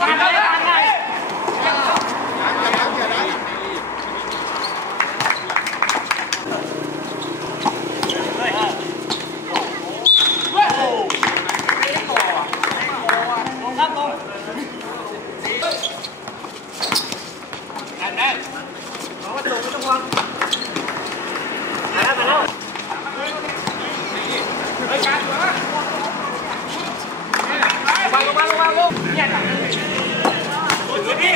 Wow. Ini ada. Oh, jadi.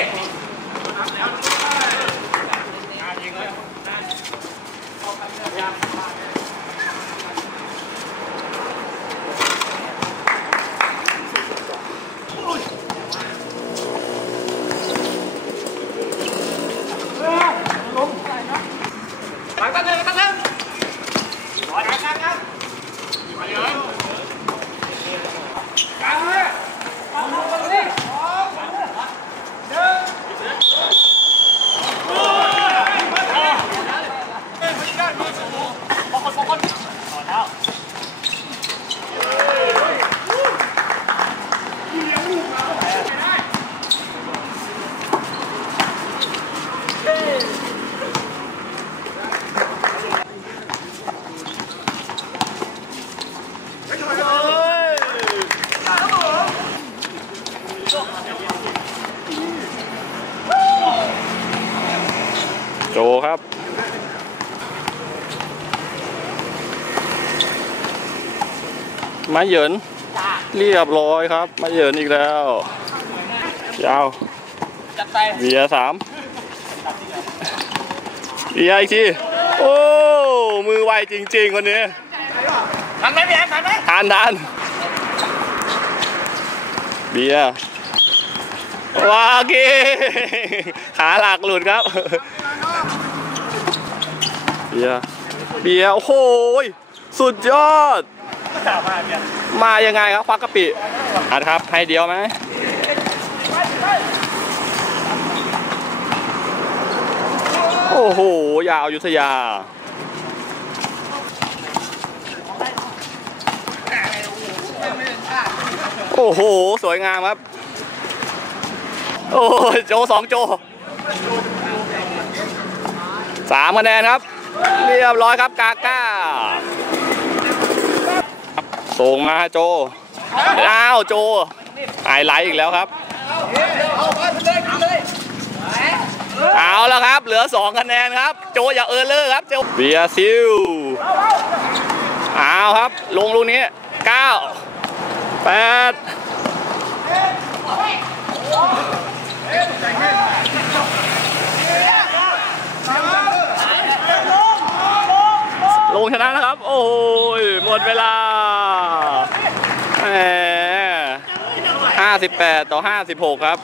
โจครับ มาเหยินเรียบร้อยครับ มาเหยินอีกแล้ว ยาวจัดไปเบียร์สามเบียร์อีกทีโอ้ มือไวจริงๆคนนี้ทันไหมพี่แอมทันไหมทานทานเบียร์ ว้าก่งขาหลักหลุดครับเบียเบียโอ้โหยสุดยอดมาพี่มายังไงครับควักกะปิอัดครับ ให้เดียวไหมโอ้โห ยาวยุทธยาโอ้โห สวยงามครับ โอ้ยโจสองโจสามคะแนนครับ เรียบร้อยครับกาก้าส่งมาโจอ้าวโจไฮไลท์อีกแล้วครับ เอาแล้วครับ เหลือ2คะแนนครับ โจอย่าเออเลอร์ครับโจเบียซิลเอาครับ ลงลูกนี้9 8 ชนะนะครับ โอ้ยหมดเวลาแหม58 ต่อ 56 ครับ